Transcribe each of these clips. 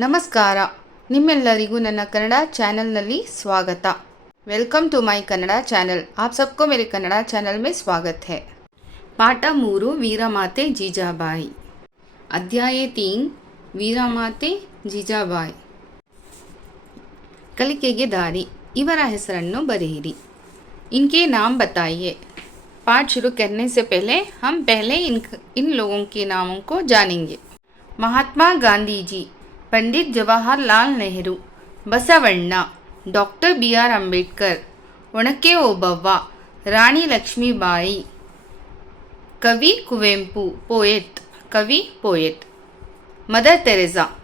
ನಮಸ್ಕಾರ ನಿಮ್ಮೆಲ್ಲರಿಗೂ ನನ್ನ ಕನ್ನಡ ಚಾನೆಲ್ನಲ್ಲಿ ಸ್ವಾಗತ welcome to my Kannada channel आप सबको मेरे कन्नड़ चैनल में स्वागत है ಪಾಠ ಮೂರು ವೀರಮಾತೆ ಜೀಜಾಬಾಯಿ ಅಧ್ಯಾಯ ತೀನ್ ವೀರಮಾತೆ ಜೀಜಾಬಾಯಿ ಕಲಿಕೆಗೆ ದಾರಿ ಇವರ ಹೆಸರನ್ನು ಬರೆಯಿರಿ इनके नाम बताइए पाठ शुरू करने से पहले हम पहले इन इन लोगों के नामों को जानेंगे महात्मा गांधी जी Pandit Jawaharlal Nehru, Basavanna, doctor B R Ambedkar, Onake Obavva, Rani Lakshmibai, ಕವಿ ಕುವೆಂಪು ಪೋಯೆಟ್ ಕವಿ ಪೋಯೆಟ್ ಮದರ್ ತೆರೆಸಾ.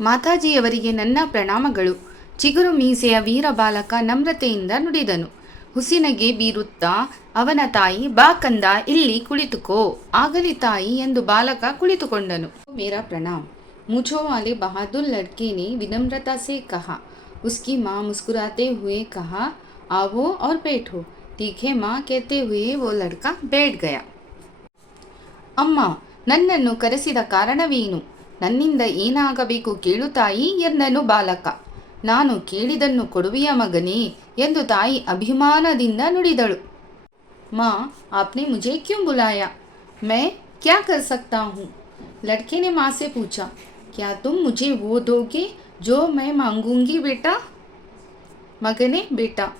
ಮಾತಾಜಿಯವರಿಗೆ ನನ್ನ ಪ್ರಣಾಮಗಳು. ಚಿಗುರು ಮೀಸೆಯ ವೀರ ಬಾಲಕ ನಮ್ರತೆಯಿಂದ ನುಡಿದನು. ಹುಸಿನಗೆ ಬೀರುತ್ತಾ ಅವನ ತಾಯಿ, ಬಾ ಕಂದ, ಇಲ್ಲಿ ಕುಳಿತುಕೋ. ಆಗಲಿ ತಾಯಿ ಎಂದು ಬಾಲಕ ಕುಳಿತುಕೊಂಡನು. ಮೇರಾ ಪ್ರಣಾಮ್. मूछों वाले बहादुर लड़के ने विनम्रता से कहा उसकी माँ मुस्कुराते हुए कहा आओ और बैठो ठीक है माँ कहते हुए वो लड़का बैठ गया ಅಮ್ಮ ನನ್ನನ್ನು ಕರೆಸಿದ ಕಾರಣವೇನು ನನ್ನಿಂದ ಏನಾಗಬೇಕು ಕೇಳು ತಾಯಿ ಎಂದನು ಬಾಲಕ ನಾನು ಕೇಳಿದನ್ನು ಕೊಡುವೆಯ ಮಗನೇ ಎಂದು ತಾಯಿ ಅಭಿಮಾನದಿಂದ ನುಡಿದಳು माँ आपने मुझे क्यों बुलाया मैं क्या कर सकता हूँ लड़के ने माँ से पूछा क्या तुम मुझे वो दोगे जो मैं मांगूंगी बेटा मगने बेटा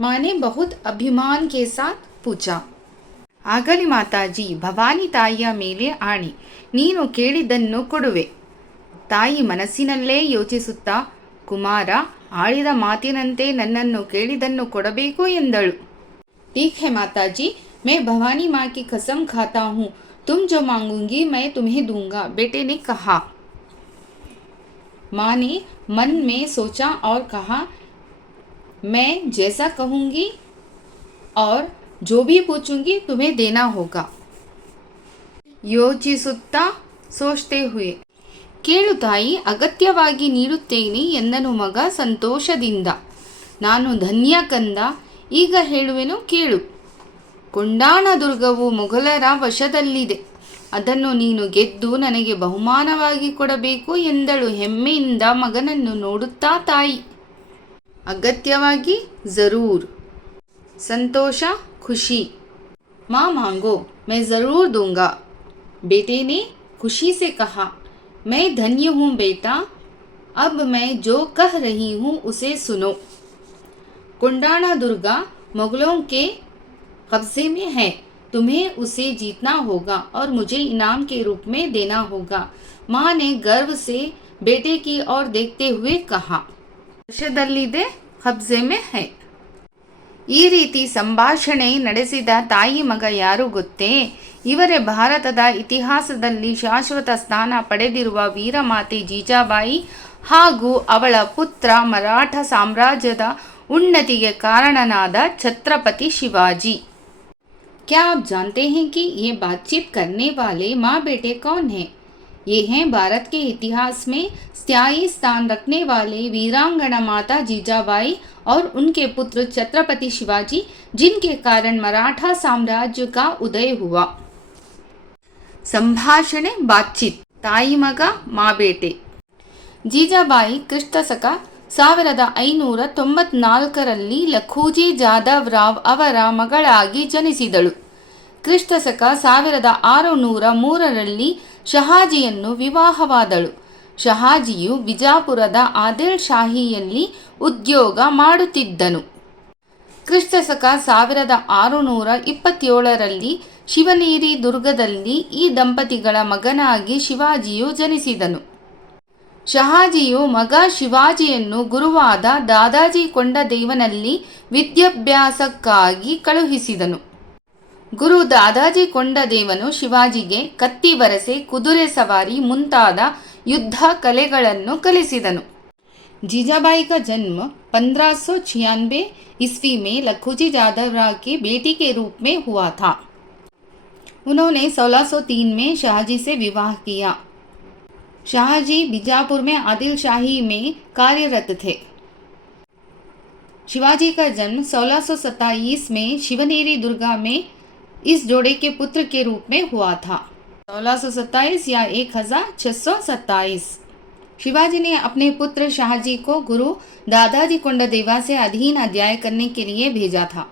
माँ ने बहुत अभिमान के साथ पूछा ಆಗಲಿ ಮಾತಾಜಿ ಭವಾನಿ ತಾಯಿಯ ಮೇಲೆ ಆಣಿ ನೀನು ಕೇಳಿದ್ದನ್ನು ಕೊಡುವೆ ತಾಯಿ ಮನಸ್ಸಿನಲ್ಲೇ ಯೋಚಿಸುತ್ತಾ ಕುಮಾರ ಆಳಿದ ಮಾತಿನಂತೆ ನನ್ನನ್ನು ಕೇಳಿದನ್ನು ಕೊಡಬೇಕು ಎಂದಳು ठीक है माता जी मैं भवानी माँ की कसम खाता हूँ तुम जो मांगूंगी मैं तुम्हें दूंगा बेटे ने कहा माँ ने मन में सोचा और कहा मैं जैसा कहूँगी और जो भी पूछूंगी तुम्हें देना होगा ಯೋಚಿಸುತ್ತಾ ಸೋಚ್ತೆ ಹುಯೆ ಕೇಳು ತಾಯಿ ಅಗತ್ಯವಾಗಿ ನೀಡುತ್ತೇನೆ ಎಂದನು ಮಗ ಸಂತೋಷದಿಂದ ನಾನು ಧನ್ಯ ಕಂದ ಈಗ ಹೇಳುವೆನು ಕೇಳು ಕೊಂಡಾಣ ದುರ್ಗವು ಮೊಘಲರ ವಶದಲ್ಲಿದೆ. ಅದನ್ನು ನೀನು ಗೆದ್ದು ನನಗೆ ಬಹುಮಾನವಾಗಿ ಕೊಡಬೇಕು ಎಂದಳು. ಹೆಮ್ಮೆಯಿಂದ ಮಗನನ್ನು ನೋಡುತ್ತಾ ತಾಯಿ. ಅಗತ್ಯವಾಗಿ ಜರೂರ್. ಸಂತೋಷ, ಖುಷಿ. ಮಾ ಮಾಂಗೋ, ಮೈ ಜರೂರ್ ದೂಂಗಾ. ಬೇಟೆ ಖುಷಿ ಸೆ ಕಹಾ. ಮೈ ಧನ್ಯ ಹೂಂ ಬೇಟಾ. ಅಬ್ ಮೈ ಜೋ ಕಹ ರಹಿ ಹೂಂ, ಉಸೆ ಸುನೋ. ಕೊಂಡಾಣ ದುರ್ಗಾ ಮೊಘಲೋಂಕೆ कब्जे में है तुम्हें उसे जीतना होगा और मुझे इनाम के रूप में देना होगा माँ ने गर्व से बेटे की ओर देखते हुए कहा ವಶದಲ್ಲಿದೆ ಕಬ್ಜೆ ಮೇ ಹೈ ಈ ರೀತಿ ಸಂಭಾಷಣೆ ನಡೆಸಿದ ತಾಯಿ ಮಗ ಯಾರು ಗೊತ್ತೇ ಇವರೇ ಭಾರತದ ಇತಿಹಾಸದಲ್ಲಿ ಶಾಶ್ವತ ಸ್ಥಾನ ಪಡೆದಿರುವ ವೀರಮಾತೆ ಜೀಜಾಬಾಯಿ ಹಾಗೂ ಅವಳ ಪುತ್ರ ಮರಾಠ ಸಾಮ್ರಾಜ್ಯದ ಉನ್ನತಿಗೆ ಕಾರಣನಾದ ಛತ್ರಪತಿ ಶಿವಾಜಿ क्या आप जानते हैं कि ये बातचीत करने वाले माँ बेटे कौन हैं? ये हैं भारत के इतिहास में स्थायी स्थान रखने वाले वीरांगना माता जीजाबाई और उनके पुत्र छत्रपति शिवाजी, जिनके कारण मराठा साम्राज्य का उदय हुआ। संभाषण, बातचीत, ताई मगा माँ बेटे जीजाबाई क्रिस्त सका ಸಾವಿರದ ಐನೂರ ತೊಂಬತ್ನಾಲ್ಕರಲ್ಲಿ ಲಖೂಜಿ ಜಾಧವ್ ರಾವ್ ಅವರ ಮಗಳಾಗಿ ಜನಿಸಿದಳು. ಕ್ರಿಸ್ತಶಕ ಸಾವಿರದ ಆರುನೂರ ಮೂರರಲ್ಲಿ ಶಹಾಜಿಯನ್ನು ವಿವಾಹವಾದಳು. ಶಹಾಜಿಯು ಬಿಜಾಪುರದ ಆದಿಲ್ ಶಾಹಿಯಲ್ಲಿ ಉದ್ಯೋಗ ಮಾಡುತ್ತಿದ್ದನು. ಕ್ರಿಸ್ತಶಕ ಸಾವಿರದ ಆರುನೂರ ಇಪ್ಪತ್ತೇಳರಲ್ಲಿ ಶಿವನೇರಿ ದುರ್ಗದಲ್ಲಿ ಈ ದಂಪತಿಗಳ ಮಗನಾಗಿ ಶಿವಾಜಿಯು ಜನಿಸಿದನು. ಶಹಾಜಿಯು ಮಗ ಶಿವಾಜಿಯನ್ನು ಗುರುವಾದ ದಾದಾಜಿ ಕೊಂಡದೇವನಲ್ಲಿ ವಿದ್ಯಾಭ್ಯಾಸಕ್ಕಾಗಿ ಕಳುಹಿಸಿದನು ಗುರು ದಾದಾಜಿ ಕೊಂಡದೇವನು ಶಿವಾಜಿಗೆ ಕತ್ತಿ ವರಸೆ ಕುದುರೆ ಸವಾರಿ ಮುಂತಾದ ಯುದ್ಧ ಕಲೆಗಳನ್ನು ಕಲಿಸಿದನು जीजाबाई का जन्म 1596 ईस्वी में लखोजी जाधव राव की बेटी के रूप में हुआ था उन्होंने 1603 में शाहजी से विवाह किया शाहजी बीजापुर में आदिल शाही में कार्यरत थे। शिवाजी का जन्म 1627 में शिवनेरी दुर्गा में इस जोड़े के पुत्र के रूप में हुआ था। 1627 या 1627 शिवाजी ने अपने पुत्र शाहजी को गुरु दादाजी कोंडादेवा से अधीन अध्याय करने के लिए भेजा था।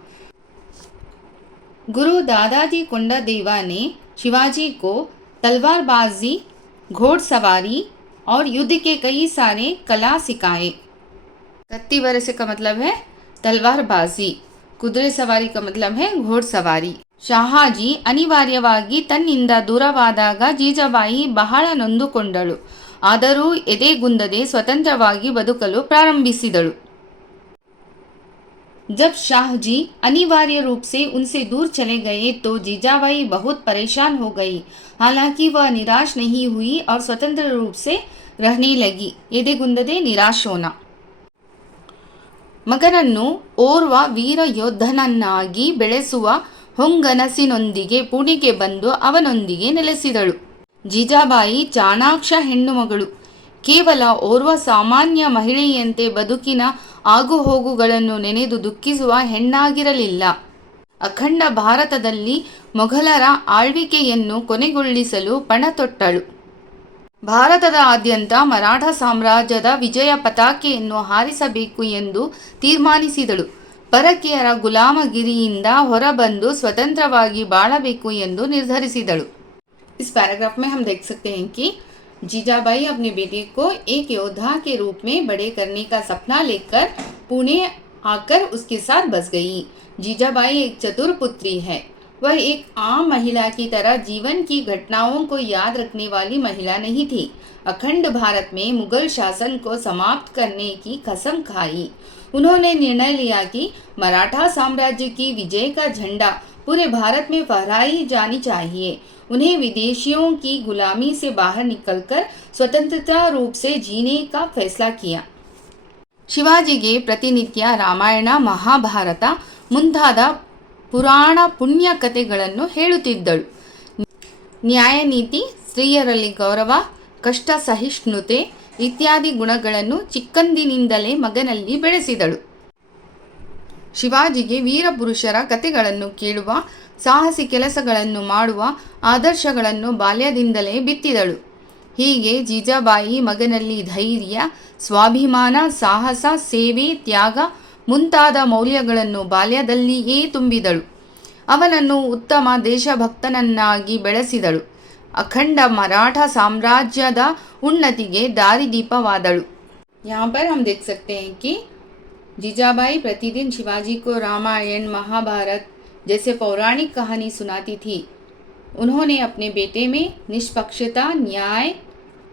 गुरु दादाजी कोंडादेवा ने शिवाजी को तलवारबाजी घोड़सवारी और युद्ध के कई सारे कला सिखाए कत्ती वरसे का मतलब है ತಲ್ವಾರ್ಬಾಜಿ ಕುದುರೆ ಸವಾರಿ ಕ ಮತ್ಲಬ್ ಹೇ ಘೋಡ್ಸವಾರಿ ಶಹಾಜಿ ಅನಿವಾರ್ಯವಾಗಿ ತನ್ನಿಂದ ದೂರವಾದಾಗ ಜೀಜಾಬಾಯಿ ಬಹಳ ನೊಂದುಕೊಂಡಳು ಆದರೂ ಎದೆಗುಂದದೆ ಸ್ವತಂತ್ರವಾಗಿ ಬದುಕಲು ಪ್ರಾರಂಭಿಸಿದಳು जब शाह जी अनिवार्य रूप से उनसे दूर चले गए तो जीजाबाई बहुत परेशान हो गई हालांकि वह निराश नहीं हुई और स्वतंत्र रूप से रहने लगी ಎದೆಗುಂದದೆ ನಿರಾಶ್ ಹೋನ ಮಗನನ್ನು ಓರ್ವ ವೀರ ಯೋಧನನ್ನಾಗಿ ಬೆಳೆಸುವ ಹೊಂಗನಸಿನೊಂದಿಗೆ ಪುಣೆಗೆ ಬಂದು ಅವನೊಂದಿಗೆ ನೆಲೆಸಿದಳು ಜೀಜಾಬಾಯಿ ಚಾಣಾಕ್ಷ ಹೆಣ್ಣುಮಗಳು ಕೇವಲ ಓರ್ವ ಸಾಮಾನ್ಯ ಮಹಿಳೆಯಂತೆ ಬದುಕಿನ ಆಗುಹೋಗುಗಳನ್ನು ನೆನೆದು ದುಃಖಿಸುವ ಹೆಣ್ಣಾಗಿರಲಿಲ್ಲ ಅಖಂಡ ಭಾರತದಲ್ಲಿ ಮೊಘಲರ ಆಳ್ವಿಕೆಯನ್ನು ಕೊನೆಗೊಳಿಸಲು ಪಣತೊಟ್ಟಳು ಭಾರತದ ಆದ್ಯಂತ ಮರಾಠ ಸಾಮ್ರಾಜ್ಯದ ವಿಜಯ ಪತಾಕೆಯನ್ನು ಹಾರಿಸಬೇಕು ಎಂದು ತೀರ್ಮಾನಿಸಿದಳು ಪರಕೀಯರ ಗುಲಾಮಗಿರಿಯಿಂದ ಹೊರಬಂದು ಸ್ವತಂತ್ರವಾಗಿ ಬಾಳಬೇಕು ಎಂದು ನಿರ್ಧರಿಸಿದಳು इस पैराग्राफ में हम देख सकते हैं कि जीजाबाई अपने बेटे को एक योद्धा के रूप में बड़े करने का सपना लेकर पुणे आकर उसके साथ बस गई। जीजाबाई एक चतुर पुत्री है। वह एक आम महिला की तरह जीवन की घटनाओं को याद रखने वाली महिला नहीं थी। अखंड भारत में मुगल शासन को समाप्त करने की कसम खाई। उन्होंने निर्णय लिया कि मराठा साम्राज्य की विजय का झंडा पूरे भारत में फहराई जानी चाहिए। उन्हें विदेशियों की गुलामी से बाहर निकलकर स्वतंत्रता रूप से जीने का फैसला किया ಶಿವಾಜಿಗೆ ಪ್ರತಿನಿತ್ಯ ರಾಮಾಯಣ ಮಹಾಭಾರತ ಮುಂತಾದ ಪುರಾಣ ಪುಣ್ಯ ಕಥೆಗಳನ್ನು ಹೇಳುತ್ತಿದ್ದಳು ನ್ಯಾಯನೀತಿ ಸ್ತ್ರೀಯರಲ್ಲಿ ಗೌರವ ಕಷ್ಟ ಸಹಿಷ್ಣುತೆ ಇತ್ಯಾದಿ ಗುಣಗಳನ್ನು ಚಿಕ್ಕಂದಿನಿಂದಲೇ ಮಗನಲ್ಲಿ ಬೆಳೆಸಿದಳು ಶಿವಾಜಿಗೆ ವೀರಪುರುಷರ ಕಥೆಗಳನ್ನು ಕೇಳುವ ಸಾಹಸಿ ಕೆಲಸಗಳನ್ನು ಮಾಡುವ ಆದರ್ಶಗಳನ್ನು ಬಾಲ್ಯದಿಂದಲೇ ಬಿತ್ತಿದಳು ಹೀಗೆ ಜೀಜಾಬಾಯಿ ಮಗನಲ್ಲಿ ಧೈರ್ಯ ಸ್ವಾಭಿಮಾನ ಸಾಹಸ ಸೇವೆ ತ್ಯಾಗ ಮುಂತಾದ ಮೌಲ್ಯಗಳನ್ನು ಬಾಲ್ಯದಲ್ಲಿಯೇ ತುಂಬಿದಳು ಅವನನ್ನು ಉತ್ತಮ ದೇಶಭಕ್ತನನ್ನಾಗಿ ಬೆಳೆಸಿದಳು ಅಖಂಡ ಮರಾಠ ಸಾಮ್ರಾಜ್ಯದ ಉನ್ನತಿಗೆ ದಾರಿದೀಪವಾದಳು यहाँ पर हम देख सकते हैं कि जीजाबाई प्रतिदिन शिवाजी को रामायण महाभारत जैसे पौराणिक कहानी सुनाती थी। उन्होंने अपने बेटे में निष्पक्षता, न्याय,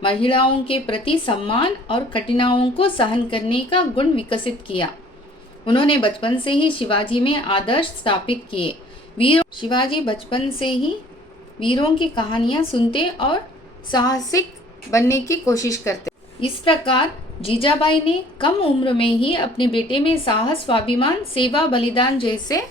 महिलाओं के प्रति सम्मान और कठिनाइयों को सहन करने का गुण विकसित किया। उन्होंने बचपन से ही शिवाजी में आदर्श स्थापित किए। वीर शिवाजी बचपन से ही वीरों की कहानियाँ सुनते और साहसिक बनने की कोशिश करते। इस प्रकार जीजाबाई ने कम उम्र में ही अपने बेटे में साहस, स्वाभिमान, सेवा, बलिदान जैसे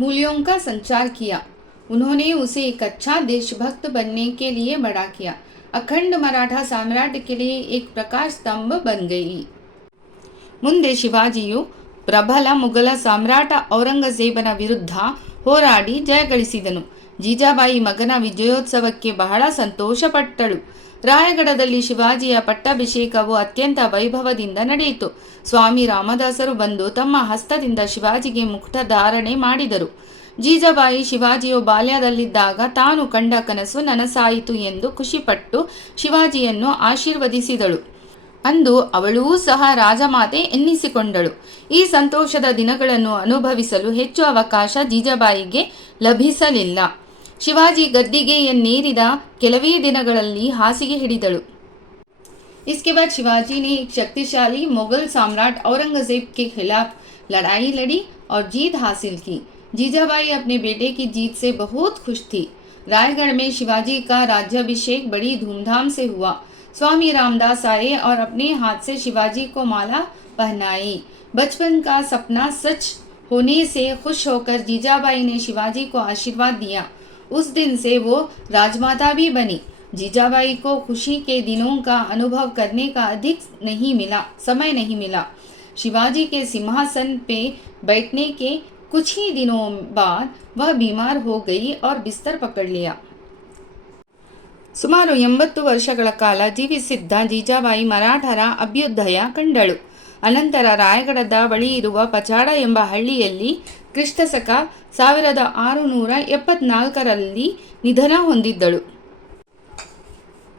मूल्यों का संचार किया उन्होंने उसे एक अच्छा देशभक्त बनने के लिए बड़ा किया अखंड मराठा साम्राज्य के लिए एक प्रकाश स्तंभ बन गई ಮುಂದೆ ಶಿವಾಜಿಯು ಪ್ರಬಲ ಮುಘಲ ಸಾಮ್ರಾಟ ಔರಂಗಜೇಬನ ವಿರುದ್ಧ ಹೋರಾಡಿ ಜಯಗಳಿಸಿದನು ಜೀಜಾಬಾಯಿ ಮಗನ ವಿಜಯೋತ್ಸವಕ್ಕೆ ಬಹಳ ಸಂತೋಷಪಟ್ಟಳು. ರಾಯಗಡದಲ್ಲಿ ಶಿವಾಜಿಯ ಪಟ್ಟಾಭಿಷೇಕವು ಅತ್ಯಂತ ವೈಭವದಿಂದ ನಡೆಯಿತು. ಸ್ವಾಮಿ ರಾಮದಾಸರು ಬಂದು ತಮ್ಮ ಹಸ್ತದಿಂದ ಶಿವಾಜಿಗೆ ಮುಕ್ತ ಧಾರಣೆ ಮಾಡಿದರು. ಜೀಜಾಬಾಯಿ ಶಿವಾಜಿಯು ಬಾಲ್ಯದಲ್ಲಿದ್ದಾಗ ತಾನು ಕಂಡ ಕನಸು ನನಸಾಯಿತು ಎಂದು ಖುಷಿಪಟ್ಟು ಶಿವಾಜಿಯನ್ನು ಆಶೀರ್ವದಿಸಿದಳು. ಅಂದು ಅವಳೂ ಸಹ ರಾಜಮಾತೆ ಎನ್ನಿಸಿಕೊಂಡಳು. ಈ ಸಂತೋಷದ ದಿನಗಳನ್ನು ಅನುಭವಿಸಲು ಹೆಚ್ಚು ಅವಕಾಶ ಜೀಜಾಬಾಯಿಗೆ ಲಭಿಸಲಿಲ್ಲ. ಶಿವಾಜಿ ಗದ್ದಿಗೆಯನ್ನೇರಿದ ಕೆಲವೇ ದಿನಗಳಲ್ಲಿ ಹಾಸಿಗೆ ಹಿಡಿದಳು इसके बाद शिवाजी ने एक शक्तिशाली मुगल सम्राट औरंगजेब के खिलाफ लड़ाई लड़ी और जीत हासिल की जीजाबाई अपने बेटे की जीत से बहुत खुश थी रायगढ़ में शिवाजी का राज्याभिषेक बड़ी धूमधाम से हुआ स्वामी रामदास आए और अपने हाथ से शिवाजी को माला पहनाई बचपन का सपना सच होने से खुश होकर जीजाबाई ने शिवाजी को आशीर्वाद दिया उस दिन से वो राजमाता भी बनी जीजाबाई को खुशी के दिनों का अनुभव करने का अधिक नहीं मिला समय नहीं मिला शिवाजी के सिंहासन पे बैठने के कुछ ही दिनों बाद वह बीमार हो गई और बिस्तर पकड़ लिया ಸುಮಾರು ಎಂಬತ್ತು ವರ್ಷಗಳ ಕಾಲ ಜೀವಿಸಿದ್ದ ಜೀಜಾಬಾಯಿ ಮರಾಠರ ಅಭ್ಯುದಯ ಕಂಡಳು ಅನಂತರ ರಾಯಗಢದ ಬಳಿ ಇರುವ ಪಚಾಡ ಎಂಬ ಹಳ್ಳಿಯಲ್ಲಿ ಕ್ರಿಸ್ತಶಕ ಸಾವಿರದ ಆರುನೂರ ಎಪ್ಪತ್ನಾಲ್ಕರಲ್ಲಿ ನಿಧನ ಹೊಂದಿದ್ದಳು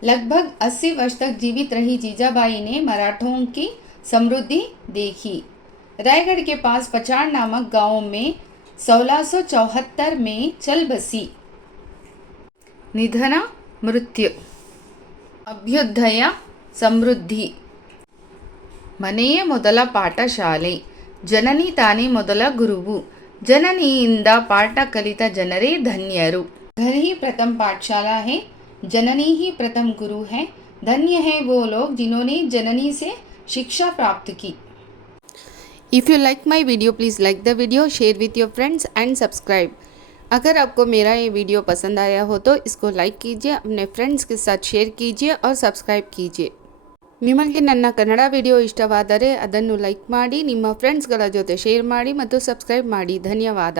लगभग 80 वर्ष तक जीवित रही जीजाबाई ने मराठों की समृद्धि देखी रायगढ़ के पास पचाड़ नामक गांव में 1674 में चल बसी निधन मृत्यु ಅಭ್ಯುದಯ ಸಮೃದ್ಧಿ ಮನೆಯೇ ಮೊದಲ ಪಾಠಶಾಲೆ ಜನನಿ ತಾನೇ ಮೊದಲ ಗುರುವು ಜನನಿಯಿಂದ पाठ ಕಲಿತ जनरे ಧನ್ಯರು. घर ही प्रथम पाठशाला है जननी ही प्रथम गुरु है धन्य है वो लोग जिन्होंने जननी से शिक्षा प्राप्त की if you like my video please like the video share with your friends and subscribe अगर आपको मेरा ये वीडियो पसंद आया हो तो इसको लाइक कीजिए, अपने फ्रेंड्स के साथ शेयर कीजिए और सब्सक्राइब कीजिए। ನಿಮಗೆ ನನ್ನ ಕನ್ನಡ ವಿಡಿಯೋ ಇಷ್ಟವಾದರೆ ಅದನ್ನು ಲೈಕ್ ಮಾಡಿ, ನಿಮ್ಮ ಫ್ರೆಂಡ್ಸ್ಗಳ ಜೊತೆ ಶೇರ್ ಮಾಡಿ ಮತ್ತು ಸಬ್ಸ್ಕ್ರೈಬ್ ಮಾಡಿ. ಧನ್ಯವಾದ.